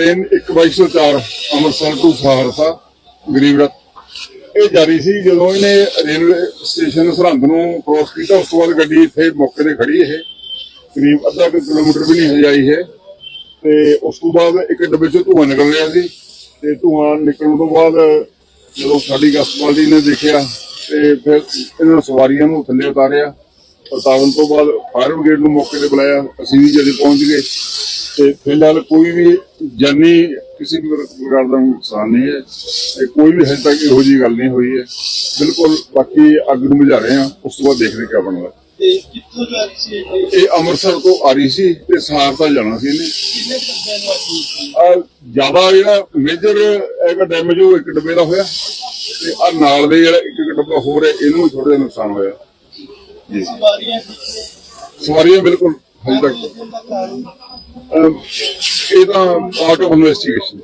Train 1204 Amritsar ਤੋਂ ਸਹਾਰਸਾ, ਗਰੀਬ ਰਥ। ਇਹ ਜਾਰੀ ਸੀ ਜਦੋਂ ਇਹਨੇ ਰੇਲਵੇ ਸਟੇਸ਼ਨ ਸਰਹੰਦ ਨੂੰ ਕ੍ਰੋਸ ਕੀਤਾ, ਉਸ ਤੋਂ ਬਾਅਦ ਗੱਡੀ ਇੱਥੇ ਮੌਕੇ ਤੇ ਖੜੀ ਇਹ। ਕਰੀਬ ਅੱਧਾ ਕਿਲੋਮੀਟਰ ਵੀ ਨਹੀਂ ਹਜੇ ਹੈ ਤੇ ਉਸ ਤੋਂ ਬਾਅਦ ਇੱਕ ਡੱਬੇ ਚੋਂ ਧੂੰਆਂ ਨਿਕਲ ਰਿਹਾ ਸੀ। ਤੇ ਧੂੰਆਂ ਨਿਕਲਣ ਤੋਂ ਬਾਅਦ ਜਦੋਂ ਸਾਡੀ ਗਸਤ ਪਾਰਟੀ ਨੇ ਦੇਖਿਆ, ਤੇ ਫਿਰ ਇਹਨਾਂ ਸਵਾਰੀਆਂ ਨੂੰ ਥੱਲੇ ਉਤਾਰਿਆ। ਉਤਾਰਨ ਤੋਂ ਬਾਅਦ ਫਾਇਰ ਬ੍ਰਿਗੇਡ ਨੂੰ ਮੌਕੇ ਤੇ ਬੁਲਾਇਆ। ਅਸੀਂ ਵੀ ਜਦੇ ਪਹੁੰਚ ਗਏ। ਤੇ ਫਿਲਹਾਲ ਕੋਈ ਵੀ ਜਾਨੀ ਕਿਸੇ ਵੀ ਪ੍ਰਕਾਰ ਦਾ ਨੁਕਸਾਨ ਨਹੀਂ ਹੈ। ਤੇ ਕੋਈ ਵੀ ਹਜੇ ਤੱਕ ਇਹੋ ਜਿਹੀ ਗੱਲ ਨਹੀਂ ਹੋਈ ਹੈ। ਬਿਲਕੁਲ ਬਾਕੀ ਅੱਗ ਨੂੰ ਬੁਝਾ ਰਹੇ ਹਾਂ। ਉਸ ਤੋਂ ਬਾਅਦ ਦੇਖਦੇ ਕਿਆ ਬਣਦਾ। ਜਾ ਇਹ? ਅੰਮ੍ਰਿਤਸਰ ਤੋਂ ਆ ਰਹੀ ਸੀ ਤੇ ਸਹਾਰਤਾ ਜਾਣਾ ਸੀ ਇਹਨੇ। ਆ ਜ਼ਿਆਦਾ ਜਿਹੜਾ ਮੇਜਰ ਹੈਗਾ ਡੈਮੇਜ ਉਹ ਇੱਕ ਡੱਬੇ ਦਾ ਹੋਇਆ। ਤੇ ਆ ਨਾਲ ਦੇ ਜਿਹੜਾ ਇੱਕ ਇੱਕ ਡੱਬਾ ਹੋਰ ਹੈ ਇਹਨੂੰ ਥੋੜਾ ਜਿਹਾ ਨੁਕਸਾਨ ਹੋਇਆ। ਜੀ ਸਵਾਰੀਆਂ ਬਿਲਕੁਲ ਹਜੇ ਤੱਕ। ਇਹ ਤਾਂ part of investigation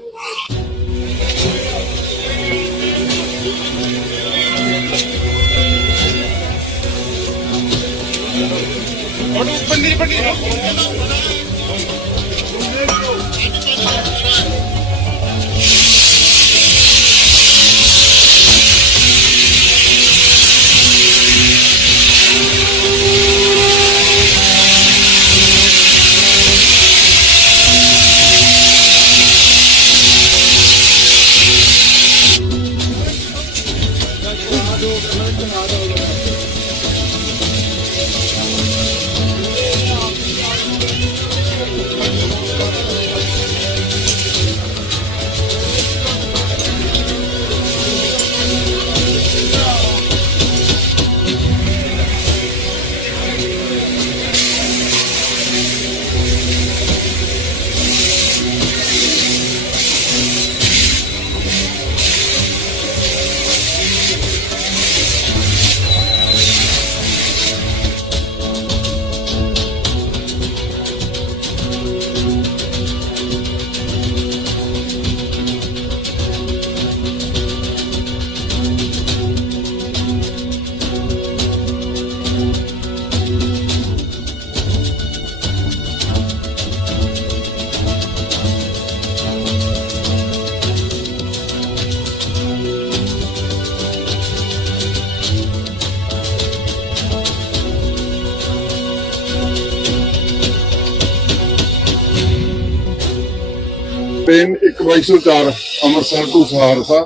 train 1204 Amritsar ਤੋਂ ਸਹਾਰਸਾ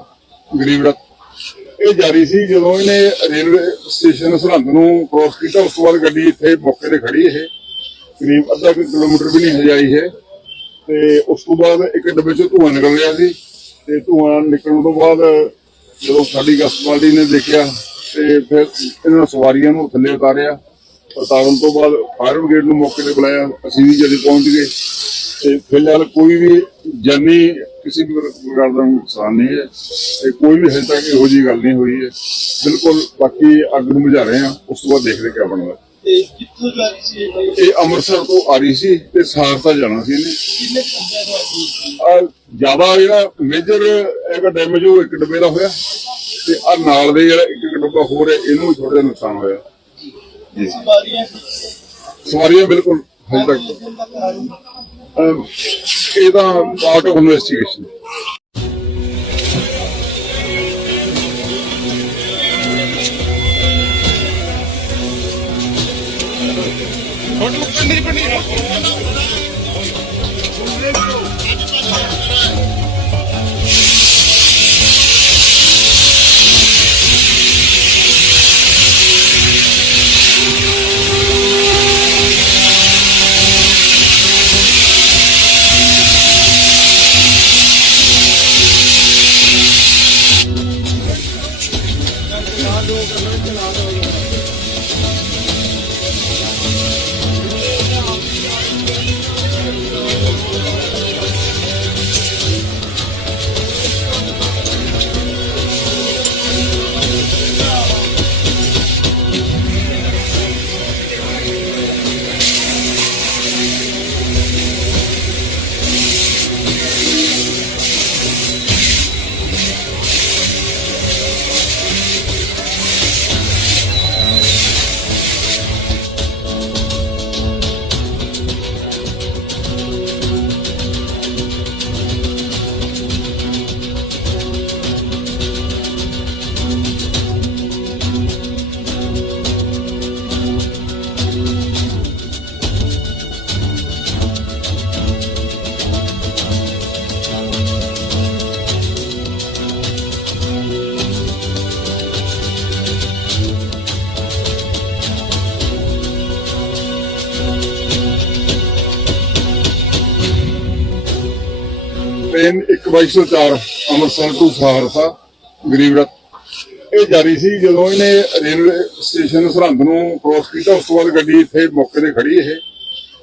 ਗਰੀਬ ਰਥ। ਇਹ ਜਾਰੀ ਸੀ ਜਦੋਂ ਇਹਨੇ ਰੇਲਵੇ ਸਟੇਸ਼ਨ ਸਰਹੰਦ ਨੂੰ ਕ੍ਰੋਸ ਕੀਤਾ, ਉਸ ਤੋਂ ਬਾਅਦ ਗੱਡੀ ਇੱਥੇ ਮੌਕੇ ਤੇ ਖੜੀ ਇਹ। ਕਰੀਬ ਅੱਧਾ ਕਿਲੋਮੀਟਰ ਵੀ ਨਹੀਂ ਹਜੇ ਆਈ ਹੈ ਤੇ ਉਸ ਤੋਂ ਬਾਅਦ ਇੱਕ ਡੱਬੇ ਚੋਂ ਧੂੰਆਂ ਨਿਕਲ ਰਿਹਾ ਸੀ ਤੇ ਧੂੰਆਂ ਨਿਕਲਣ ਤੋਂ ਬਾਅਦ ਜਦੋਂ ਸਾਡੀ ਗਸਤ ਪਾਰਟੀ ਨੇ ਦੇਖਿਆ ਤੇ ਫਿਰ ਇਹਨਾਂ ਸਵਾਰੀਆਂ ਨੂੰ ਥੱਲੇ ਉਤਾਰਿਆ। ਉਤਾਰਨ ਤੋਂ ਬਾਅਦ ਫਾਇਰ ਬ੍ਰਿਗੇਡ ਨੂੰ ਮੌਕੇ ਤੇ ਬੁਲਾਇਆ। ਅਸੀਂ ਵੀ ਜਦੇ ਪਹੁੰਚ ਗਏ। ਤੇ ਫਿਲਹਾਲ ਕੋਈ ਵੀ ਜਾਨੀ ਕਿਸੇ ਵੀ ਪ੍ਰਕਾਰ ਦਾ ਨੁਕਸਾਨ ਨਹੀਂ ਹੈ ਤੇ ਕੋਈ ਵੀ ਹਜੇ ਤੱਕ ਇਹੋ ਜਿਹੀ ਗੱਲ ਨਹੀਂ ਹੋਈ ਹੈ। ਬਿਲਕੁਲ ਬਾਕੀ ਅੱਗ ਨੂੰ ਬੁਝਾ ਰਹੇ ਹਾਂ ਉਸ ਤੋਂ ਬਾਅਦ ਦੇਖਦੇ ਕਿਆ ਬਣਦਾ। ਤੇ ਕਿੱਥੋਂ ਜਾ ਰਹੀ ਸੀ ਇਹ? ਅੰਮ੍ਰਿਤਸਰ ਤੋਂ ਆ ਰਹੀ ਸੀ ਤੇ ਸਹਾਰਤਾ ਜਾਣਾ ਸੀ ਇਹਨੇ। ਕਿੰਨੇ ਆ ਜ਼ਿਆਦਾ ਜਿਹੜਾ ਮੇਜਰ ਹੈਗਾ ਡੈਮੇਜ ਉਹ ਇੱਕ ਡੱਬੇ ਦਾ ਹੋਇਆ ਤੇ ਆ ਨਾਲ ਦੇ ਜਿਹੜਾ ਇੱਕ ਡੱਬਾ ਹੋਰ ਹੈ ਇਹਨੂੰ ਥੋੜਾ ਜਿਹਾ ਨੁਕਸਾਨ ਹੋਇਆ। ਜੀ ਸਵਾਰੀਆਂ ਸਵਾਰੀਆਂ ਬਿਲਕੁਲ ਹਜੇ ਤੱਕ। ਇਹਦਾ ਆਊਟ ਆਫ ਇਨਵੈਸਟੀਗੇਸ਼ਨ ਹੋਟਲ ਮੇਰੀ ਪਣੀ ਟ੍ਰੇਨ 1204 ਅੰਮ੍ਰਿਤਸਰ ਤੋਂ ਸਹਾਰਸਾ, ਗਰੀਬ ਰੱਥ। ਇਹ ਜਾਰੀ ਸੀ ਜਦੋਂ ਇਹਨੇ ਰੇਲਵੇ ਸਟੇਸ਼ਨ ਸਰਹੰਦ ਨੂੰ ਕ੍ਰੋਸ ਕੀਤਾ, ਉਸ ਤੋਂ ਬਾਅਦ ਗੱਡੀ ਇੱਥੇ ਮੌਕੇ ਤੇ ਖੜੀ ਇਹ।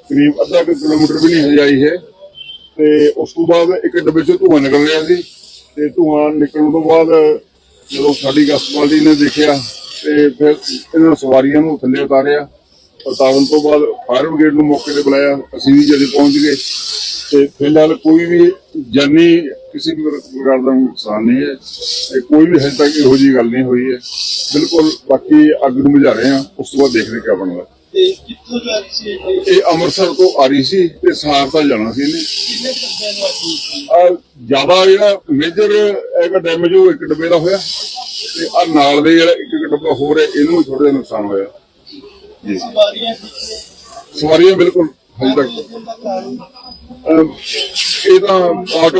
ਕਰੀਬ ਅੱਧਾ ਕਿਲੋਮੀਟਰ ਵੀ ਨਹੀਂ ਹਜੇ ਹੈ ਤੇ ਉਸ ਤੋਂ ਬਾਅਦ ਇੱਕ ਡੱਬੇ ਚੋਂ ਧੂੰਆਂ ਨਿਕਲ ਰਿਹਾ ਸੀ। ਤੇ ਧੂੰਆਂ ਨਿਕਲਣ ਤੋਂ ਬਾਅਦ ਜਦੋਂ ਸਾਡੀ ਗਸਤਵਾਲੀ ਨੇ ਦੇਖਿਆ, ਤੇ ਫਿਰ ਇਹਨਾਂ ਸਵਾਰੀਆਂ ਨੂੰ ਥੱਲੇ ਉਤਾਰਿਆ। ਉਤਾਰਨ ਤੋਂ ਬਾਅਦ ਫਾਇਰ ਬ੍ਰਿਗੇਡ ਨੂੰ ਮੌਕੇ ਤੇ ਬੁਲਾਇਆ। ਅਸੀਂ ਵੀ ਜਦ ਪਹੁੰਚ ਗਏ। ਤੇ ਫਿਲਹਾਲ ਕੋਈ ਵੀ ਜਾਨੀ ਕਿਸੇ ਵੀ ਪ੍ਰਕਾਰ ਦਾ ਨੁਕਸਾਨ ਨਹੀਂ ਹੈ। ਤੇ ਕੋਈ ਵੀ ਹਜੇ ਤੱਕ ਇਹੋ ਜਿਹੀ ਗੱਲ ਨਹੀਂ ਹੋਈ ਹੈ। ਬਿਲਕੁਲ ਬਾਕੀ ਅੱਗ ਨੂੰ ਬੁਝਾ ਰਹੇ ਹਾਂ ਉਸ ਤੋਂ ਬਾਅਦ ਦੇਖਦੇ ਕਿਆ ਬਣਦਾ। ਜਾ ਇਹ? ਅੰਮ੍ਰਿਤਸਰ ਤੋਂ ਆ ਰਹੀ ਸੀ ਤੇ ਸਹਾਰਤਾ ਜਾਣਾ ਸੀ ਇਹਨੇ। ਜ਼ਿਆਦਾ ਜਿਹੜਾ ਮੇਜਰ ਹੈਗਾ ਡੈਮੇਜ ਉਹ ਇੱਕ ਡੱਬੇ ਦਾ ਹੋਇਆ ਤੇ ਆ ਨਾਲ ਦੇ ਜਿਹੜਾ ਇੱਕ ਇੱਕ ਡੱਬਾ ਹੋਰ ਹੈ ਇਹਨੂੰ ਥੋੜਾ ਜਿਹਾ ਨੁਕਸਾਨ ਹੋਇਆ। ਜੀ ਸਵਾਰੀਆਂ ਬਿਲਕੁਲ ਹਜੇ ਤੱਕ ਲੱਗਣ ਦਾ ਕਾਰਨ ਅਮ, ਇਹ ਤਾਂ part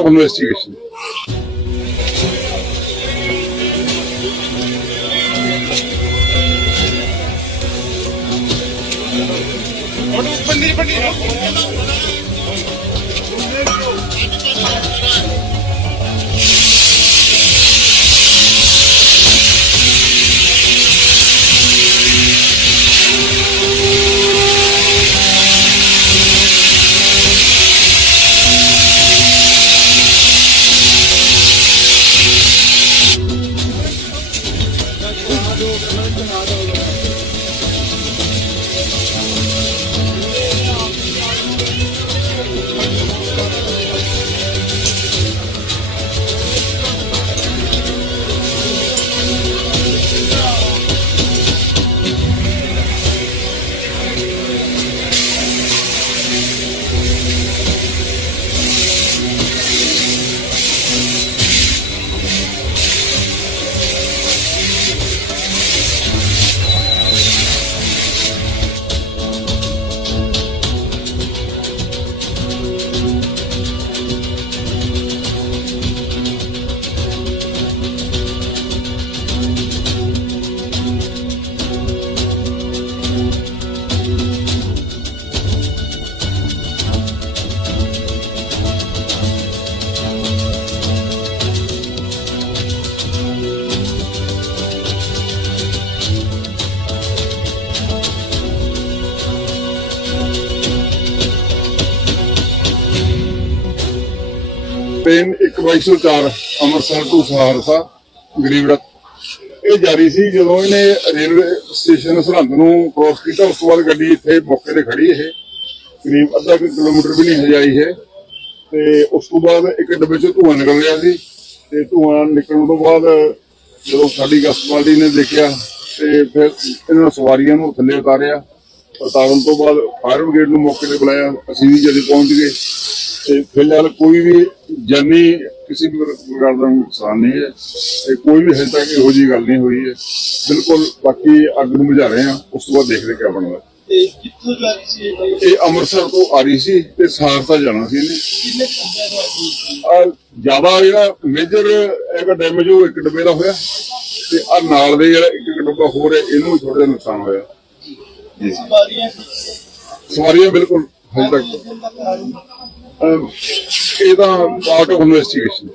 of investigation train 1204 Amritsar ਤੋਂ ਸਹਾਰਸਾ, ਗਰੀਬ ਰੱਥ। ਇਹ ਜਾਰੀ ਸੀ ਜਦੋਂ ਇਹਨੇ ਰੇਲਵੇ ਸਟੇਸ਼ਨ ਸਰਹੰਦ ਨੂੰ ਕ੍ਰੋਸ ਕੀਤਾ, ਉਸ ਤੋਂ ਬਾਅਦ ਗੱਡੀ ਇੱਥੇ ਮੌਕੇ ਤੇ ਖੜੀ ਇਹ। ਕਰੀਬ ਅੱਧਾ ਕਿਲੋਮੀਟਰ ਵੀ ਨਹੀਂ ਹਜੇ ਹੈ ਤੇ ਉਸ ਤੋਂ ਬਾਅਦ ਇੱਕ ਡੱਬੇ ਚੋਂ ਧੂੰਆਂ ਨਿਕਲ ਰਿਹਾ ਸੀ। ਤੇ ਧੂੰਆਂ ਨਿਕਲਣ ਤੋਂ ਬਾਅਦ ਜਦੋਂ ਸਾਡੀ ਗਸਤਵਾਲੀ ਨੇ ਦੇਖਿਆ, ਤੇ ਫਿਰ ਇਹਨਾਂ ਸਵਾਰੀਆਂ ਨੂੰ ਥੱਲੇ ਉਤਾਰਿਆ। ਉਤਾਰਨ ਤੋਂ ਬਾਅਦ ਫਾਇਰ ਬ੍ਰਿਗੇਡ ਨੂੰ ਮੌਕੇ ਤੇ ਬੁਲਾਇਆ। ਅਸੀਂ ਵੀ ਜਦ ਪਹੁੰਚ ਗਏ। ਤੇ ਫਿਲਹਾਲ ਕੋਈ ਵੀ ਜਾਨੀ ਕਿਸੇ ਵੀ ਪ੍ਰਕਾਰ ਦਾ ਨੁਕਸਾਨ ਨਹੀਂ ਹੈ ਤੇ ਕੋਈ ਵੀ ਹਜੇ ਤੱਕ ਇਹੋ ਜਿਹੀ ਗੱਲ ਨਹੀਂ ਹੋਈ ਹੈ। ਬਿਲਕੁਲ ਬਾਕੀ ਅੱਗ ਨੂੰ ਬੁਝਾ ਰਹੇ ਹਾਂ ਉਸ ਤੋਂ ਬਾਅਦ ਦੇਖਦੇ ਕਿਆ ਬਣਦਾ। ਤੇ ਕਿੱਥੋਂ ਜਾ ਰਹੀ ਸੀ ਇਹ ਅੰਮ੍ਰਿਤਸਰ ਤੋਂ ਆ ਰਹੀ ਸੀ ਤੇ ਸਹਾਰਤਾ ਜਾਣਾ ਸੀ ਇਹਨੇ। ਆ ਜ਼ਿਆਦਾ ਜਿਹੜਾ ਮੇਜਰ ਹੈਗਾ ਡੈਮੇਜ ਉਹ ਇੱਕ ਡੱਬੇ ਦਾ ਹੋਇਆ ਤੇ ਆ ਨਾਲ ਦੇ ਜਿਹੜਾ ਇੱਕ ਇੱਕ ਡੱਬਾ ਹੋਰ ਹੈ ਇਹਨੂੰ ਥੋੜਾ ਜਿਹਾ ਨੁਕਸਾਨ ਹੋਇਆ। ਜੀ ਸਵਾਰੀਆਂ ਬਿਲਕੁਲ ਹਜੇ ਤੱਕ। ਇਹਦਾ ਦਾ ਪਾਰਟ ਆਫ ਇਨਵੈਸਟੀਗੇਸ਼ਨ